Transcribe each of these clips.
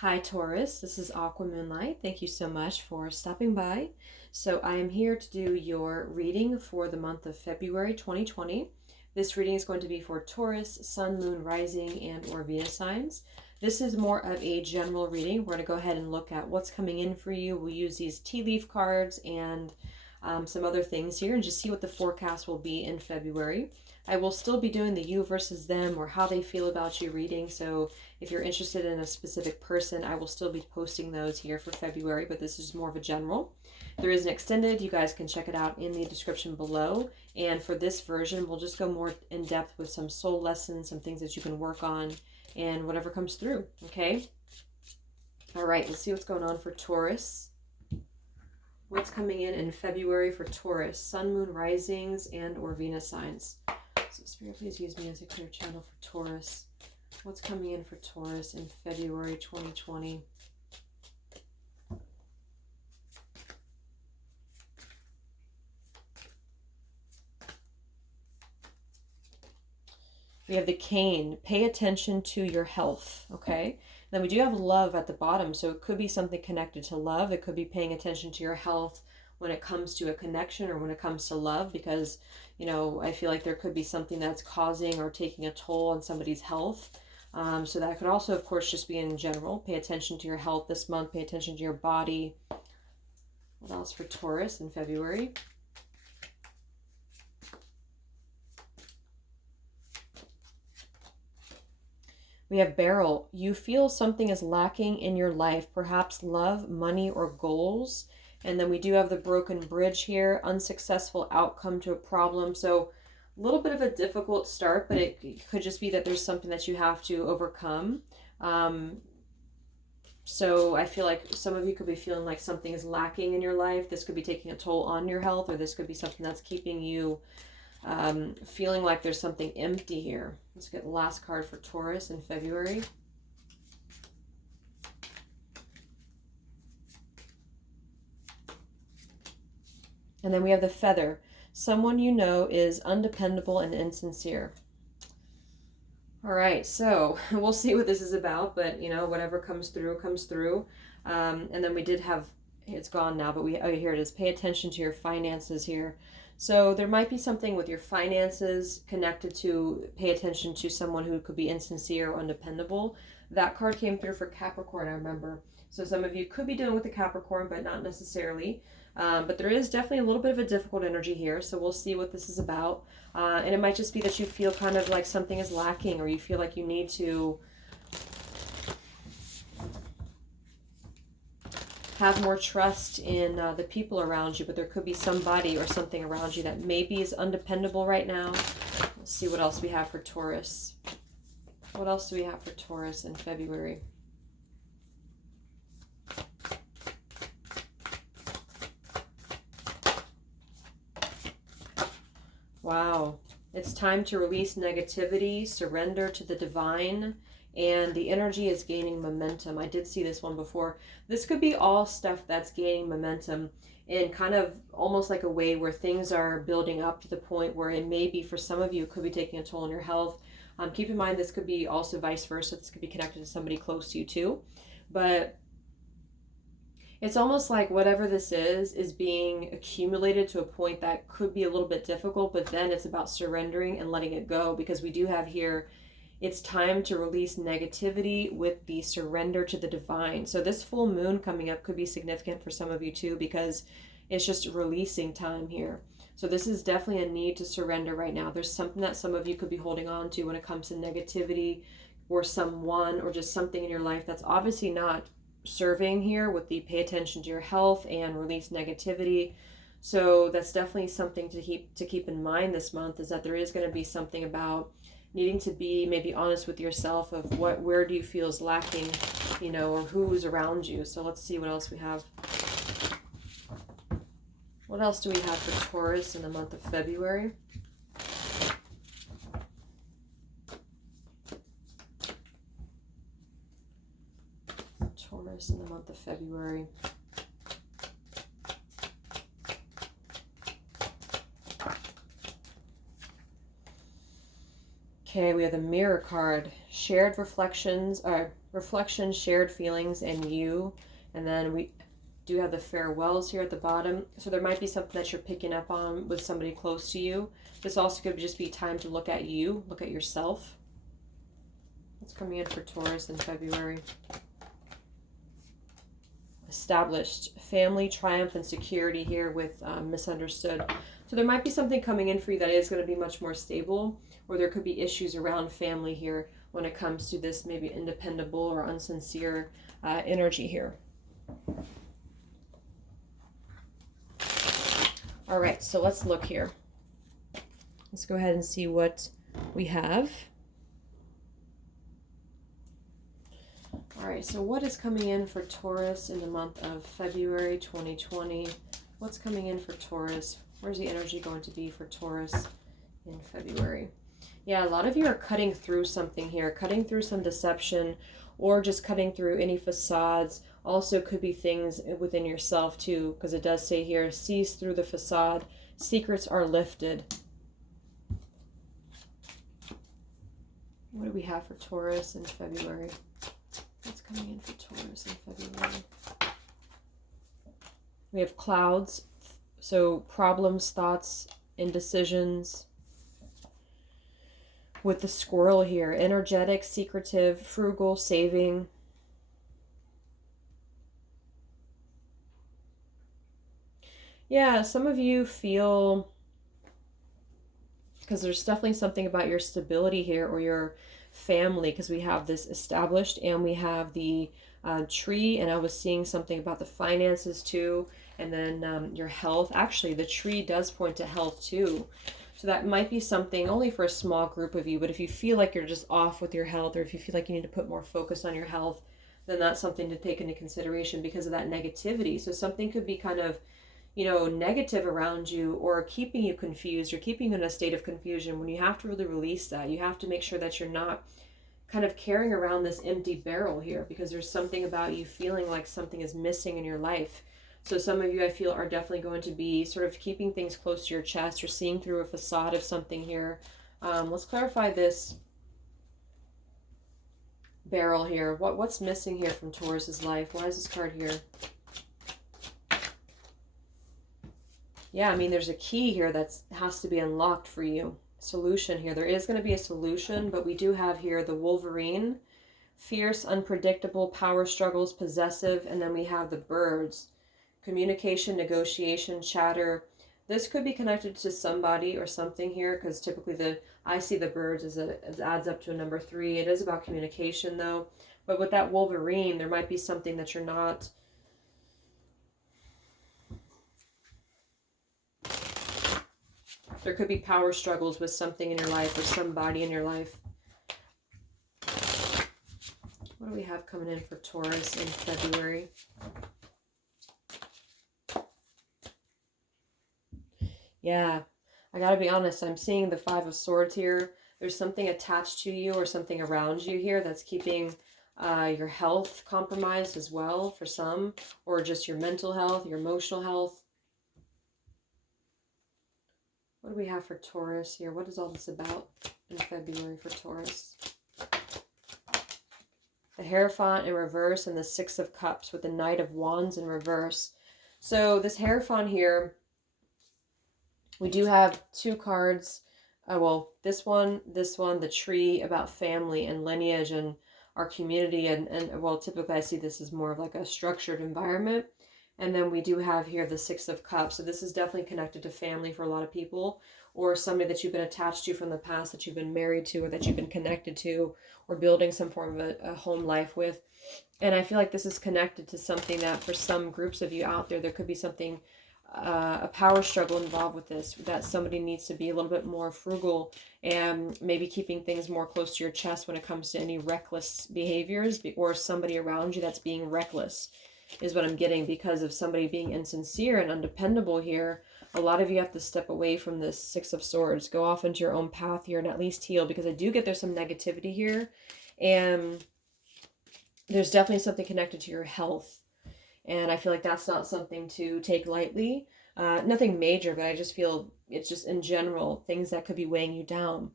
Hi Taurus, this is Aqua Moonlight. Thank you so much for stopping by. So I am here to do your reading for the month of February 2020. This reading is going to be for Taurus, Sun, Moon, Rising, and or Venus signs. This is more of a general reading. We're going to go ahead and look at what's coming in for you. We'll use these tea leaf cards and some other things here and just see what the forecast will be in February. I will still be doing the you versus them or how they feel about you reading. So if you're interested in a specific person, I will still be posting those here for February, but this is more of a general. There is an extended. You guys can check it out in the description below. And for this version, we'll just go more in depth with some soul lessons, some things that you can work on, and whatever comes through, okay? All right, let's see what's going on for Taurus. What's coming in February for Taurus, Sun, Moon, Risings, and or Venus signs. So Spirit, please use me as a clear channel for Taurus. What's coming in for Taurus in February 2020? We have the cane. Pay attention to your health, okay? Then we do have love at the bottom, so it could be something connected to love. It could be paying attention to your health when it comes to a connection or when it comes to love, because, you know, I feel like there could be something that's causing or taking a toll on somebody's health. So that could also, of course, just be in general. Pay attention to your health this month. Pay attention to your body. What else for Taurus in February? We have Beryl. You feel something is lacking in your life, perhaps love, money, or goals. And then we do have the broken bridge here, unsuccessful outcome to a problem. So a little bit of a difficult start, but it could just be that there's something that you have to overcome. So I feel like some of you could be feeling like something is lacking in your life. This could be taking a toll on your health, or this could be something that's keeping you feeling like there's something empty here. Let's get the last card for Taurus in February. And then we have the feather. Someone you know is undependable and insincere. All right, so we'll see what this is about, but you know, whatever comes through, comes through. And then we did have, it's gone now, but oh, here it is. Pay attention to your finances here. So there might be something with your finances connected to pay attention to someone who could be insincere or undependable. That card came through for Capricorn, I remember. So some of you could be dealing with the Capricorn, but not necessarily. But there is definitely a little bit of a difficult energy here. So we'll see what this is about. And it might just be that you feel kind of like something is lacking, or you feel like you need to have more trust in the people around you, but there could be somebody or something around you that maybe is undependable right now. Let's see what else we have for Taurus. What else do we have for Taurus in February? Wow. It's time to release negativity, surrender to the divine, and the energy is gaining momentum. I did see this one before. This could be all stuff that's gaining momentum in kind of almost like a way where things are building up to the point where it may be, for some of you, it could be taking a toll on your health. Keep in mind, this could be also vice versa. This could be connected to somebody close to you too. But it's almost like whatever this is being accumulated to a point that could be a little bit difficult, but then it's about surrendering and letting it go, because we do have here, it's time to release negativity with the surrender to the divine. So this full moon coming up could be significant for some of you too, because it's just releasing time here. So this is definitely a need to surrender right now. There's something that some of you could be holding on to when it comes to negativity or someone or just something in your life that's obviously not serving here, with the pay attention to your health and release negativity. So that's definitely something to keep in mind this month, is that there is going to be something about needing to be maybe honest with yourself of where do you feel is lacking, you know, or who's around you. So let's see what else we have. What else do we have for Taurus in the month of February? Taurus in the month of February. Okay, we have the Mirror card. Shared reflections, reflections, shared feelings, and you. And then we do have the farewells here at the bottom. So there might be something that you're picking up on with somebody close to you. This also could just be time to look at you, look at yourself. What's coming in for Taurus in February? Established family, triumph, and security here with misunderstood. So there might be something coming in for you that is going to be much more stable, or there could be issues around family here when it comes to this maybe independable or unsincere energy here. All right, so let's look here. Let's go ahead and see what we have. All right, so what is coming in for Taurus in the month of February 2020? What's coming in for Taurus? Where's the energy going to be for Taurus in February? Yeah, a lot of you are cutting through something here, cutting through some deception, or just cutting through any facades. Also could be things within yourself too, because it does say here, sees through the facade, secrets are lifted. What do we have for Taurus in February? What's coming in for Taurus in February? We have clouds, so problems, thoughts, indecisions. With the squirrel here, energetic, secretive, frugal, saving. Yeah, some of you feel, because there's definitely something about your stability here or your family, because we have this established and we have the tree, and I was seeing something about the finances too, and then your health. Actually, the tree does point to health too. So that might be something only for a small group of you, but if you feel like you're just off with your health, or if you feel like you need to put more focus on your health, then that's something to take into consideration because of that negativity. So something could be kind of, you know, negative around you or keeping you confused or keeping you in a state of confusion. When you have to really release that, you have to make sure that you're not kind of carrying around this empty barrel here, because there's something about you feeling like something is missing in your life. So some of you, I feel, are definitely going to be sort of keeping things close to your chest or seeing through a facade of something here. Let's clarify this barrel here. What's missing here from Taurus's life? Why is this card here? Yeah, I mean, there's a key here that has to be unlocked for you. Solution here. There is going to be a solution, but we do have here the Wolverine. Fierce, unpredictable, power struggles, possessive, and then we have the birds. Communication, negotiation, chatter. This could be connected to somebody or something here, because typically I see the birds as it adds up to a number 3. It is about communication though. But with that Wolverine, there might be something that you're not... There could be power struggles with something in your life or somebody in your life. What do we have coming in for Taurus in February? Yeah, I gotta be honest, I'm seeing the 5 of Swords here. There's something attached to you or something around you here that's keeping your health compromised as well for some, or just your mental health, your emotional health. What do we have for Taurus here? What is all this about in February for Taurus? The Hierophant in reverse and the 6 of Cups with the Knight of Wands in reverse. So this Hierophant here, we do have 2 cards. Well, this one, the tree about family and lineage and our community. And well, typically I see this as more of like a structured environment. And then we do have here the 6 of Cups. So this is definitely connected to family for a lot of people, or somebody that you've been attached to from the past, that you've been married to, or that you've been connected to, or building some form of a home life with. And I feel like this is connected to something that for some groups of you out there, there could be something, a power struggle involved with this, that somebody needs to be a little bit more frugal and maybe keeping things more close to your chest when it comes to any reckless behaviors, or somebody around you that's being reckless is what I'm getting, because of somebody being insincere and undependable here. A lot of you have to step away from this 6 of Swords, go off into your own path here and at least heal, because I do get there's some negativity here, and there's definitely something connected to your health. And I feel like that's not something to take lightly. Nothing major, but I just feel it's just in general things that could be weighing you down.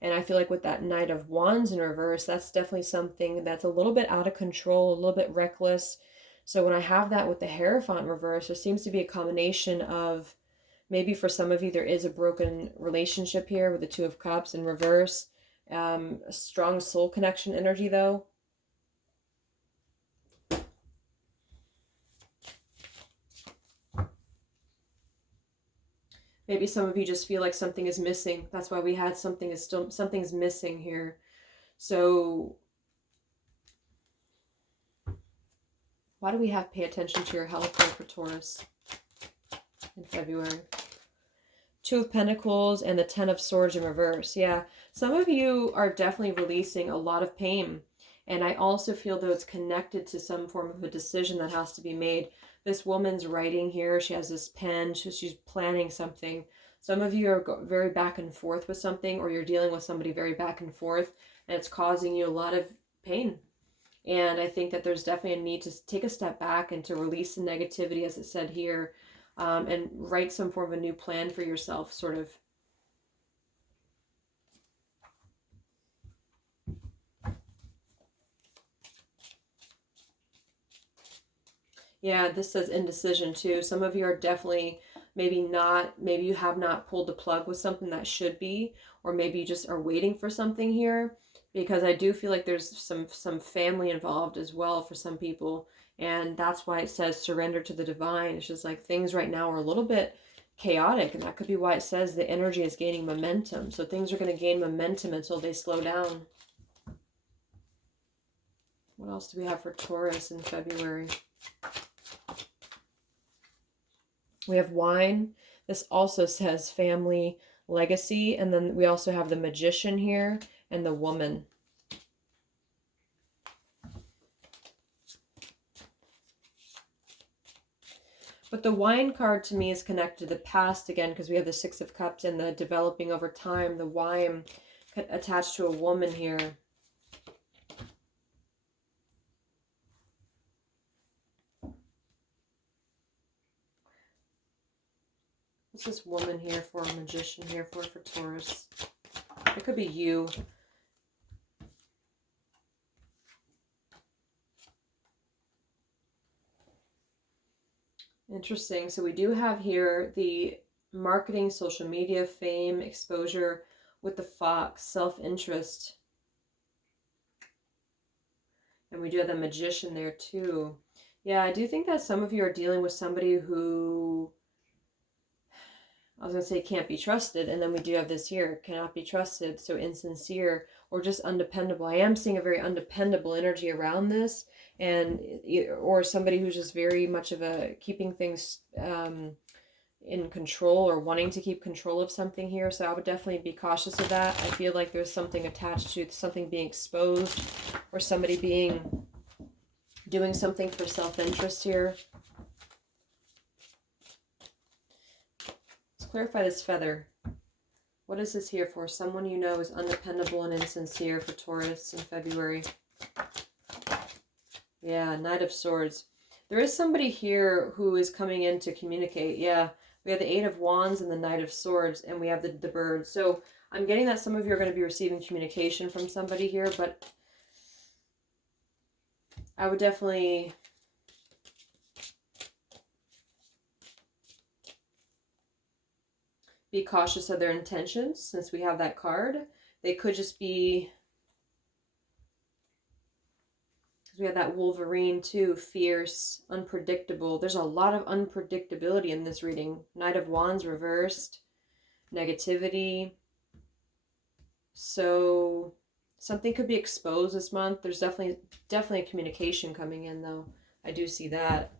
And I feel like with that Knight of Wands in reverse, that's definitely something that's a little bit out of control, a little bit reckless. So when I have that with the Hierophant in reverse, there seems to be a combination of, maybe for some of you, there is a broken relationship here with the Two of Cups in reverse. A strong soul connection energy, though. Maybe some of you just feel like something is missing. That's why we had something's missing here. So why do we have pay attention to your health here for Taurus in February? Two of Pentacles and the Ten of Swords in reverse. Yeah, some of you are definitely releasing a lot of pain. And I also feel though it's connected to some form of a decision that has to be made. This woman's writing here. She has this pen. She's planning something. Some of you are very back and forth with something, or you're dealing with somebody very back and forth, and it's causing you a lot of pain. And I think that there's definitely a need to take a step back and to release the negativity, as it said here, and write some form of a new plan for yourself, sort of. Yeah, this says indecision too. Some of you are definitely maybe you have not pulled the plug with something that should be, or maybe you just are waiting for something here, because I do feel like there's some family involved as well for some people, and that's why it says surrender to the divine. It's just like things right now are a little bit chaotic, and that could be why it says the energy is gaining momentum. So things are going to gain momentum until they slow down. What else do we have for Taurus in February? We have wine. This also says family, legacy. And then we also have the Magician here and the Woman. But the wine card to me is connected to the past again, because we have the Six of Cups and the developing over time. The wine attached to a woman here. What's this woman here for? A Magician here for Taurus? It could be you. Interesting. So we do have here the marketing, social media, fame, exposure with the Fox, self-interest. And we do have the Magician there too. Yeah, I do think that some of you are dealing with somebody who, I was going to say can't be trusted. And then we do have this here, cannot be trusted. So insincere or just undependable. I am seeing a very undependable energy around this. And, or somebody who's just very much of a keeping things in control or wanting to keep control of something here. So I would definitely be cautious of that. I feel like there's something attached to something being exposed or somebody doing something for self-interest here. Let's clarify this feather. What is this here for? Someone you know is undependable and insincere for Taurus in February. Yeah, Knight of Swords. There is somebody here who is coming in to communicate. Yeah, we have the Eight of Wands and the Knight of Swords, and we have the bird. So I'm getting that some of you are going to be receiving communication from somebody here, but I would definitely be cautious of their intentions since we have that card. They could just be, we have that Wolverine too, fierce, unpredictable. There's a lot of unpredictability in this reading. Knight of Wands reversed, negativity. So something could be exposed this month. There's definitely a communication coming in though. I do see that.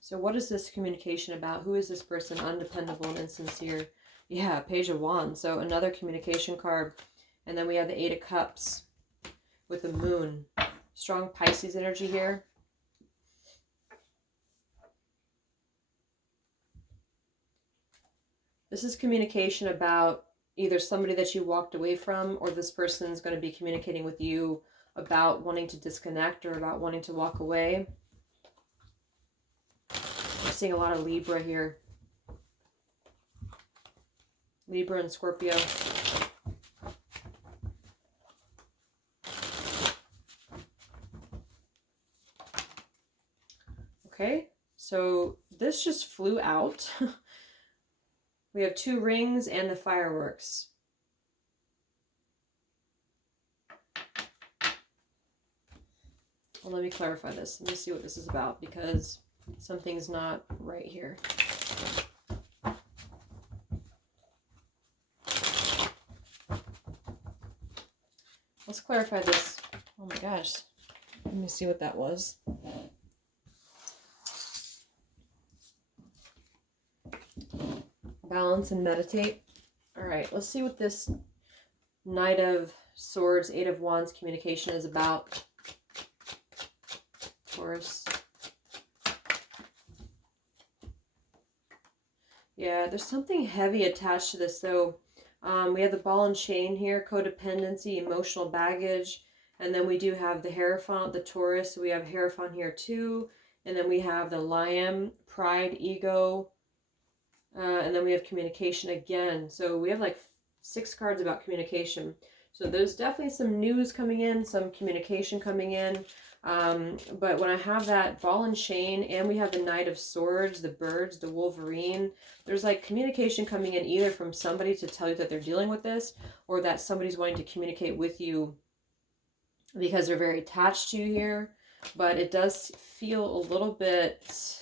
So what is this communication about? Who is this person? Undependable and insincere. Yeah, Page of Wands. So another communication card. And then we have the Eight of Cups with the Moon. Strong Pisces energy here. This is communication about either somebody that you walked away from, or this person is going to be communicating with you about wanting to disconnect or about wanting to walk away. I'm seeing a lot of Libra here. Libra and Scorpio. Okay, so this just flew out. We have 2 rings and the fireworks. Well, let me clarify this. Let me see what this is about, because something's not right here. Let's clarify this. Oh my gosh. Let me see what that was. Balance and meditate. All right, let's see what this Knight of Swords, 8 of Wands communication is about. Taurus. Yeah, there's something heavy attached to this, though. We have the ball and chain here, codependency, emotional baggage, and then we do have the Hierophant, the Taurus. So we have Hierophant here too, and then we have the Lion, pride, ego, and then we have communication again. So we have like 6 cards about communication. So there's definitely some news coming in, some communication coming in. But when I have that ball and chain, and we have the Knight of Swords, the birds, the Wolverine, there's like communication coming in either from somebody to tell you that they're dealing with this, or that somebody's wanting to communicate with you because they're very attached to you here. But it does feel a little bit...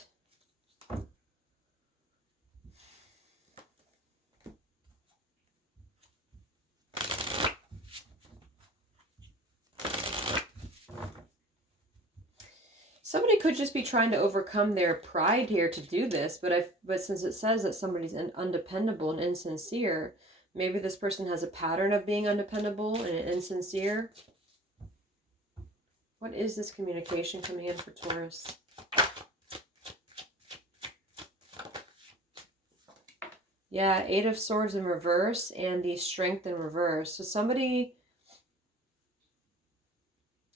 Somebody could just be trying to overcome their pride here to do this, but since it says that somebody's undependable and insincere, maybe this person has a pattern of being undependable and insincere. What is this communication coming in for Taurus? Yeah, 8 of Swords in reverse and the Strength in reverse. So somebody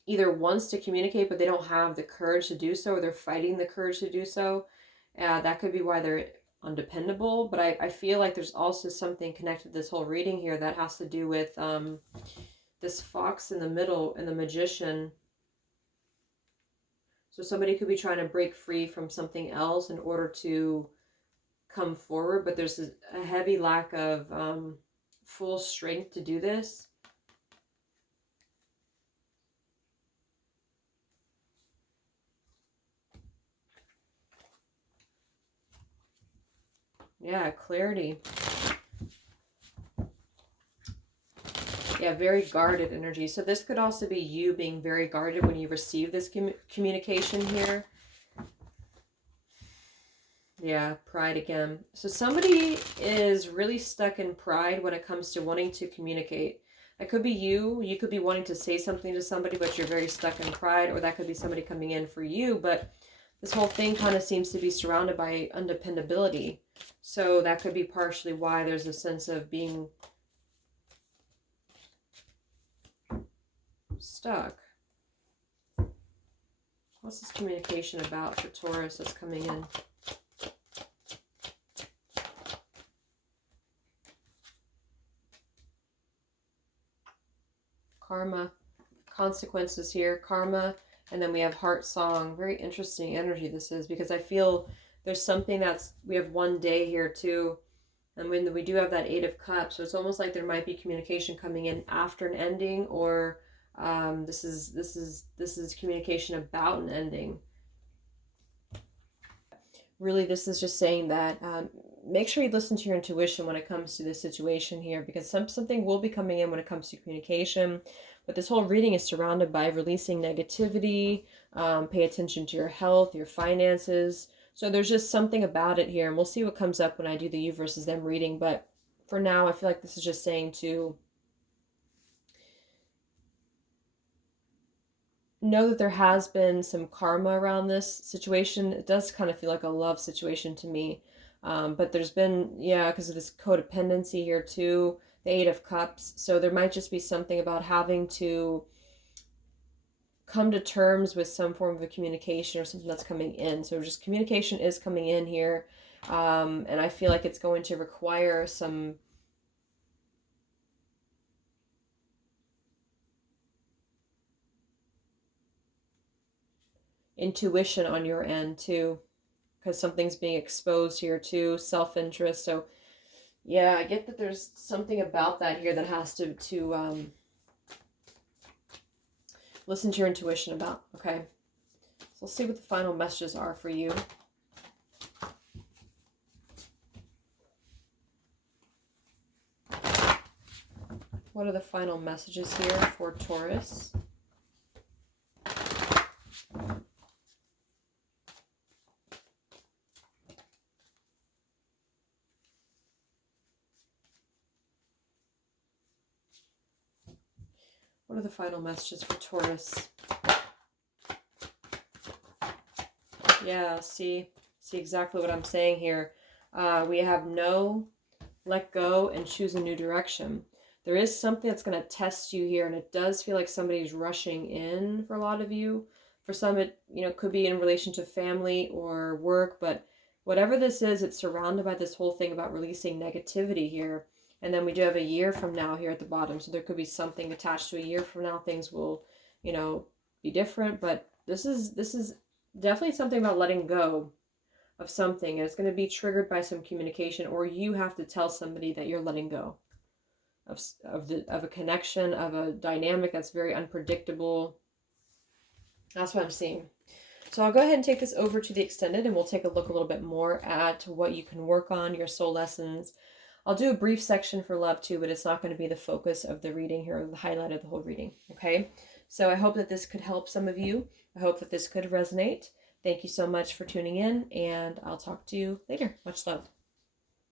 either wants to communicate, but they don't have the courage to do so, or they're fighting the courage to do so. That could be why they're undependable. But I feel like there's also something connected to this whole reading here that has to do with this fox in the middle and the magician. So somebody could be trying to break free from something else in order to come forward, but there's a heavy lack of full strength to do this. Yeah, clarity. Yeah, very guarded energy. So this could also be you being very guarded when you receive this communication here. Yeah, pride again. So somebody is really stuck in pride when it comes to wanting to communicate. That could be you. You could be wanting to say something to somebody, but you're very stuck in pride. Or that could be somebody coming in for you. But this whole thing kind of seems to be surrounded by undependability. So that could be partially why there's a sense of being stuck. What's this communication about for Taurus that's coming in? Karma, consequences here, karma, and then we have heart song. Very interesting energy this is, because I feel there's something that's, we have one day here too, and when we do have that 8 of Cups, so it's almost like there might be communication coming in after an ending, or this is communication about an ending. Really, this is just saying that make sure you listen to your intuition when it comes to this situation here, because something will be coming in when it comes to communication. But this whole reading is surrounded by releasing negativity, pay attention to your health, your finances. So there's just something about it here, and we'll see what comes up when I do the you versus them reading. But for now, I feel like this is just saying to know that there has been some karma around this situation. It does kind of feel like a love situation to me. But there's been, yeah, because of this codependency here too, the 8 of Cups. So there might just be something about having to come to terms with some form of a communication or something that's coming in. So just communication is coming in here. And I feel like it's going to require some intuition on your end too, because something's being exposed here too, self-interest. So yeah, I get that there's something about that here that has to listen to your intuition about, okay? So let's see what the final messages are for you. What are the final messages here for Taurus? What are the final messages for Taurus? Yeah, see exactly what I'm saying here. We have no, let go, and choose a new direction. There is something that's going to test you here, and it does feel like somebody's rushing in for a lot of you. For some, it could be in relation to family or work, but whatever this is, it's surrounded by this whole thing about releasing negativity here. And then we do have a year from now here at the bottom, so there could be something attached to a year from now. Things will, be different, but this is definitely something about letting go of something. It's going to be triggered by some communication, or you have to tell somebody that you're letting go of a connection, of a dynamic that's very unpredictable. That's what I'm seeing. So I'll go ahead and take this over to the extended, and we'll take a look a little bit more at what you can work on, your soul lessons. I'll do a brief section for love too, but it's not going to be the focus of the reading here, or the highlight of the whole reading. Okay, so I hope that this could help some of you. I hope that this could resonate. Thank you so much for tuning in, and I'll talk to you later. Much love.